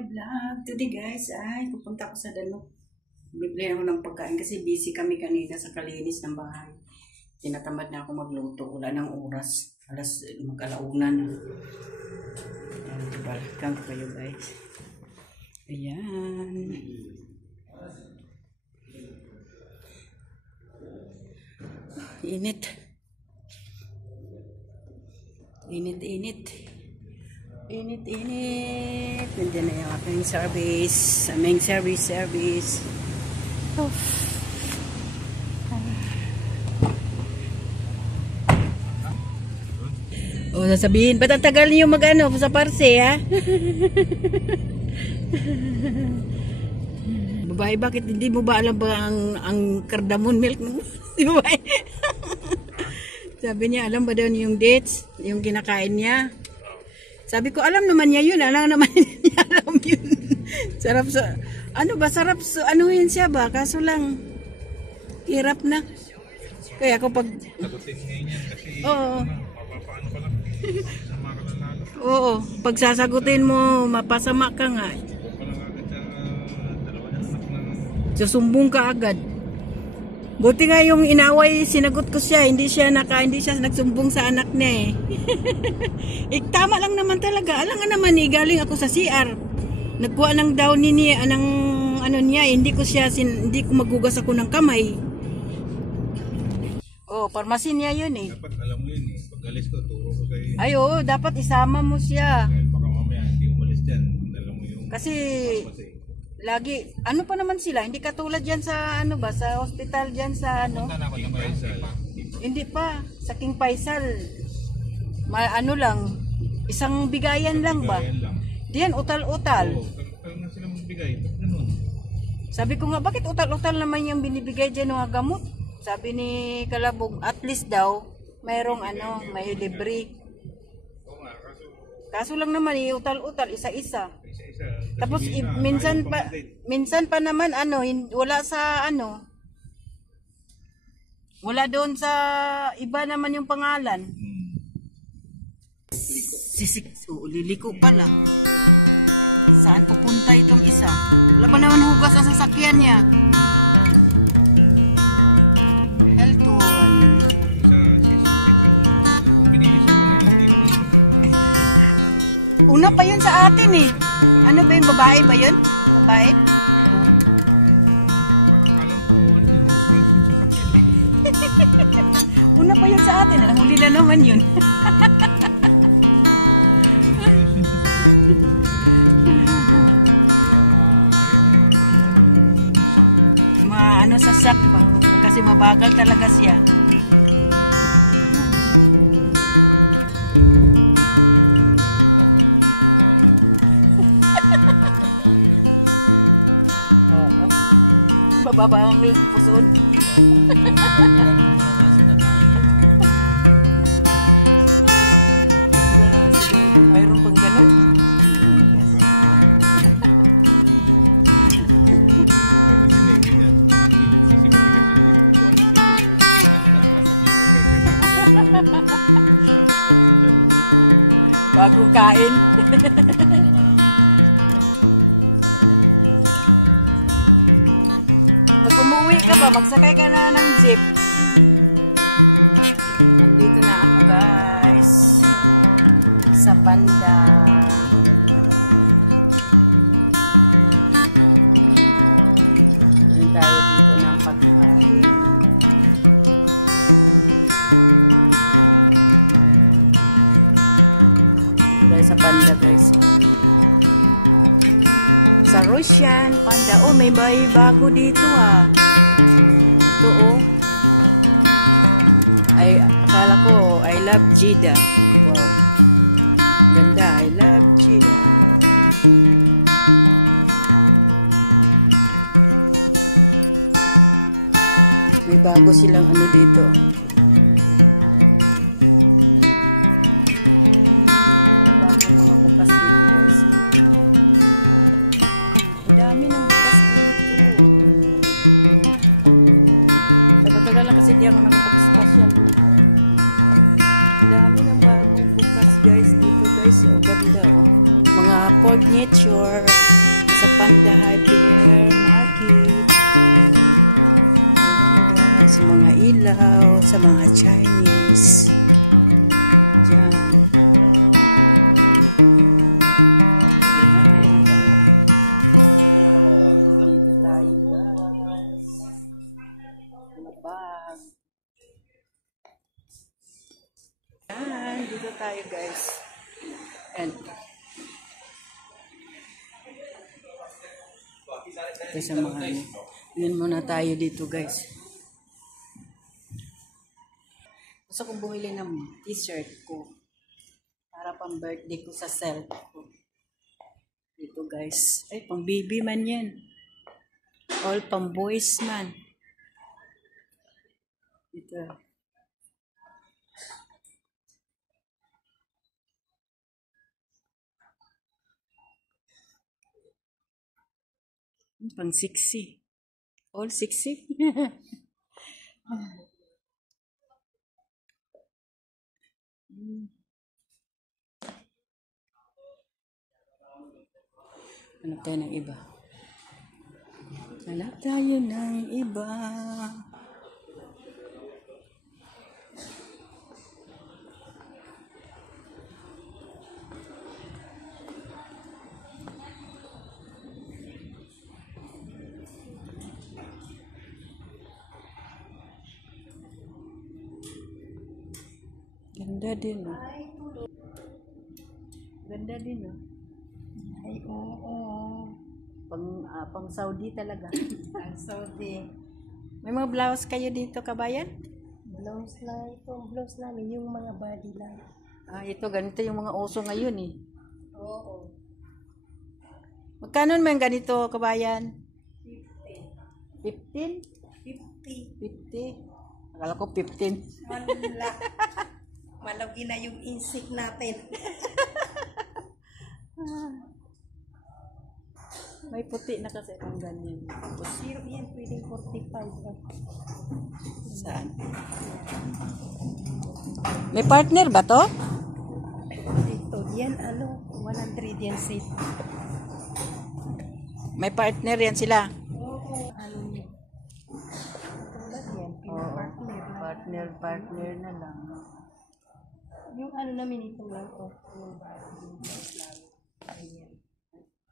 my vlog. Today guys, ay pupunta ako sa Danok. Bibili ako ng pagkain kasi busy kami kanina sa kalinis ng bahay. Tinatamad na ako magluto. Wala nang oras. Mag-alauna na. Ayan, balikan ko kayo guys. Ayan. Init. Init. Nandiyan na yung aking service. Aming service. Oh. O, sasabihin, ba't ang tagal niyo mag-ano sa parse, ha? Babae, bakit hindi mo ba alam ba ang cardamom milk mo? Di ba? Sabi niya, alam ba daw yung dates? Yung kinakain niya? Sabi ko, alam naman niya yun. Alam naman niya alam yun. Sarap sa... Ano ba? Sarap sa... Ano yun siya ba? Kaso lang, hirap na. Kaya ako pag... Sagutin ngayon yan kasi... Oo. Mapapaano ka lang. Sama ka lang lalo. Oo. Pag sasagutin mo, mapasama ka nga. Sumbong ka lang agad sa dalawa ng anak na... Susumbong ka agad. Buti nga yung inaway, sinagot ko siya. Hindi siya nagsumbong sa anak niya eh. Tama lang naman talaga. Alam nga naman eh, galing ako sa CR. Nagkuha ng daw niya, ano niya, hindi ko magugas ako ng kamay. Oh, parmasin niya yun eh. Dapat alam mo yun eh. Pag alis ko, turo ko kayo. Ay oo, dapat isama mo siya. Baka mamaya, hindi umalis dyan. Alam mo yung... Kasi... Lagi, ano pa naman sila? Hindi katulad yan sa ano ba? Sa hospital dyan sa ano? King Faisal. Hindi pa. Sa King Faisal. Ano lang. Isang bigayan lang ba? Bigayan lang. Diyan, utal-utal. Oo, tagal na sila magbigay. Ba't ganun? Sabi ko nga, bakit utal-utal naman yung binibigay dyan ng gamot? Sabi ni Kalabog, at least daw, mayroong ano, may libre. Oo nga, Kaso lang naman, utal-utal, isa-isa. isa-isa. Tapos minsan pa naman ano, wala sa ano. Wala doon sa iba naman yung pangalan. Liliko pala. Saan pupunta itong isa? Wala pa naman hugas ang sasakyan niya. Helton. Kung binilisan mo na yun, hindi na Una pa yun sa atin eh. Ano ba yung babae ba yun? Babae? alam ko, Rolls-Royce yung sasakyan. Una pa yun sa atin. Huli na naman yun. Ano sa sak ba? Kasi mabagal talaga siya. Bababa ang puson. Mayroon pang ganun. Bagong kain. Pag umuwi ka ba, magsakay ka na ng jeep. Nandito na ako guys. Sa Panda. Yan tayo dito ng pagkain. Sa Panda guys, sa Russian Panda. Oh, may bago dito ah. Ito oh, ay akala ko I love Jida. Wow, ganda. I love Jida. May bago silang ano dito. Dami ng bukas dito. Tagal lang kasi di ako nakapag-special dito. Dami ng bagong bukas guys dito guys. Oh, ganda oh. mga furniture sa Panda Hyper Market. Ayan guys, mga ilaw sa mga Chinese. Diyan. Dito tayo guys. Mga bag. Ayan, dito tayo guys. And ito sa mga ano. Tingnan muna tayo dito guys. Gusto kong bumili ng t-shirt ko para pang birthday ko sa self ko. Dito guys. Ay, pang baby man yan. All pang boys man. Dito. Pang sexy. All sexy. Hanap tayo ng iba. Hanap tayo ng iba. Ganda din, oh. Ganda din, oh. Ay, oo. Pang Saudi talaga. Ang Saudi. May mga blouse kayo dito, kabayan? Blouse lang ito. Blouse namin, yung mga body lang. Ah, ito, ganito yung mga uso ngayon, eh. Oo. Magkano man ganito, kabayan? 50. 15? 50. Akala ko 15. Wala. Malagi na yung insik natin. May puti na kasi kung ganyan. Zero yan, pwedeng 45 lang. Saan? May partner ba to? Ito, yan ano, 100 yan set. May partner yan sila. Oo. Ano yun? Tulad yan, pinapartner lang. Partner na lang. Yung ano namin ito lang to. Ayan.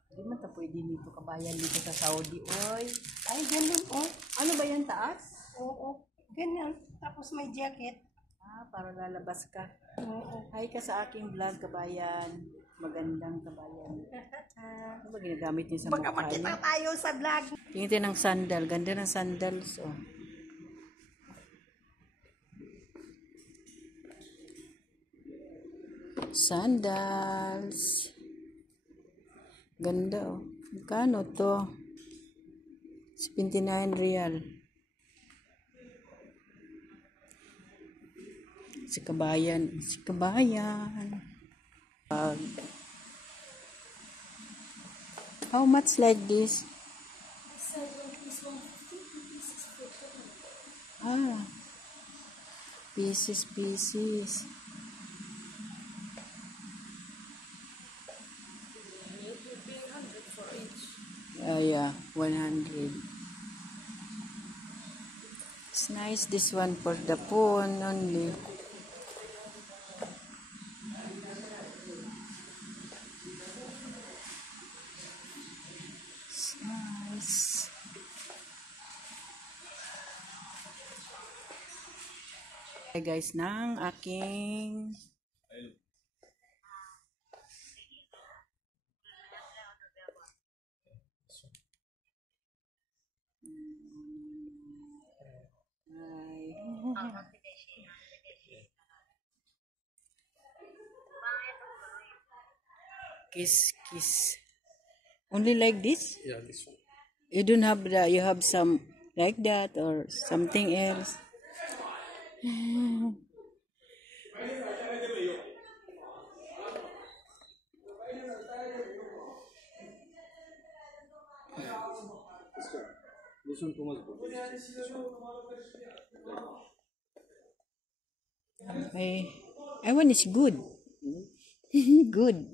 Hindi man ta pwede dito kabayan dito sa Saudi. Oy. Ay, ganun oh. Ano ba yan taas? Oo. Ganyan. Tapos may jacket. Ah, para lalabas ka. Oo. Hi ka sa aking vlog kabayan. Magandang kabayan. Ano ba ginagamit niya sa Baka mukha makita niya? tayo sa vlog. Tingin tayo ng sandal. Ganda ng sandals. Oh. Sandals. Ganda oh. Magkano to? 79 real. Si kabayan. Si kabayan. How much like this? Ah. Pieces. Yeah, 100. It's nice this one for the phone only. It's nice. Okay guys, ng aking kiss. Only like this? Yeah, this one. You don't have that, you have some like that or something else? This one too much good. I want is good. Good.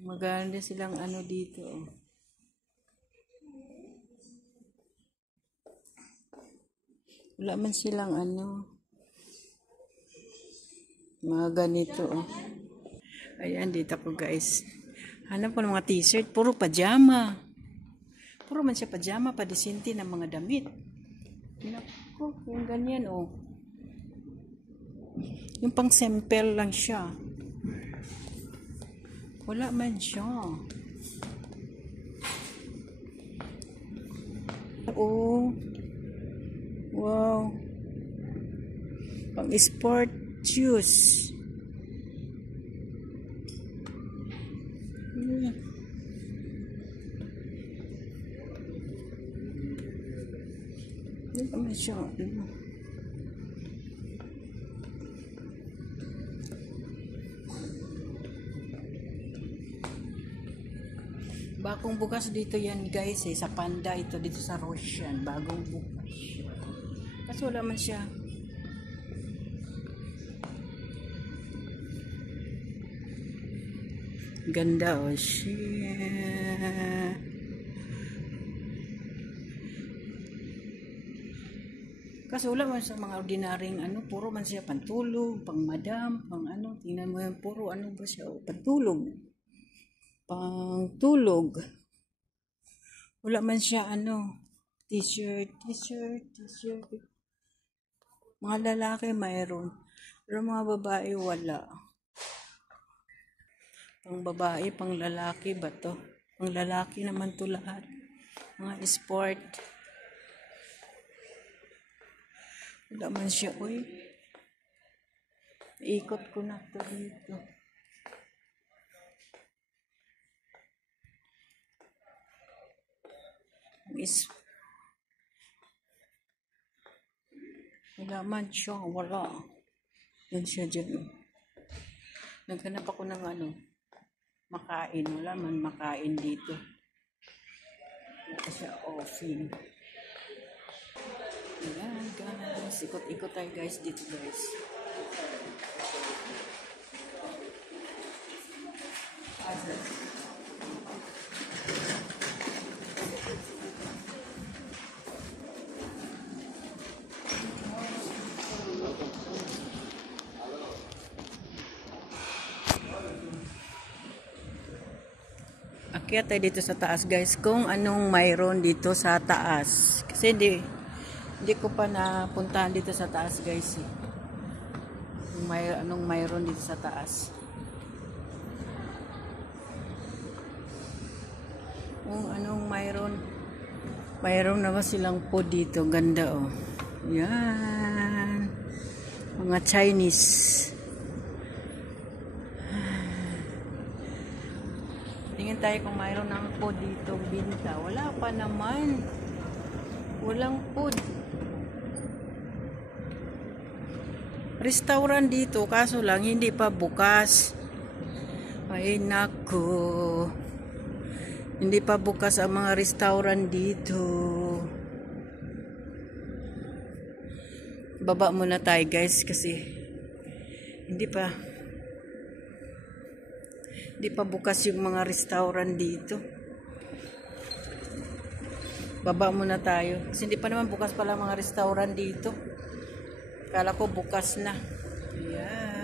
Maganda silang ano dito. Oh. Wala man silang ano. Mga ganito. Oh. Ayan, dito ko guys. Hanap ko ng mga t-shirt. Puro pajama. Puro man siya pajama. Padisinti ng mga damit. Naku, yung ganyan oh. Yung pang sample lang siya. Wala man siya. Oh. Wow. Pang sport shoes. Wala man siya. Bagong bukas dito yan guys eh. Sa Panda ito dito sa Roshan. Bagong bukas. Kasi wala man siya. Ganda oh siya. Kasi wala man sa mga ordinaryong ano. Puro man siya pantulog, pang madam, pang ano. Tingnan mo yan. Puro ano ba siya oh, pantulog. Pangtulog. Wala man siya ano, t-shirt. Mga lalaki mayroon. Pero mga babae wala. Pang babae, pang lalaki ba to? Pang lalaki naman to lahat. Mga sport. Wala man siya, uy. Ikot ko na to dito. Wala man siya, wala. Yan siya dyan. Naghanap ako ng ano, makain. Wala man makain dito. Wala siya offing. Ayan guys, ikot-ikot tayo guys dito guys. Akyat tayo dito sa taas guys kung anong mayroon dito sa taas. Kasi hindi ko pa napuntahan dito sa taas guys eh. Anong mayroon dito sa taas. Kung anong mayroon. Mayroon naman silang po dito. Ganda oh. Yan. Mga Chinese. Tingin tayo kung mayroon ng food dito binta. Wala pa naman. Walang food. Restaurant dito kaso lang hindi pa bukas. Ay nako. Hindi pa bukas ang mga restaurant dito. Baba muna tayo guys kasi hindi pa bukas yung mga restaurant dito. Baba muna tayo. Kasi hindi pa naman bukas pala mga restaurant dito. Kala ko bukas na. Ayan.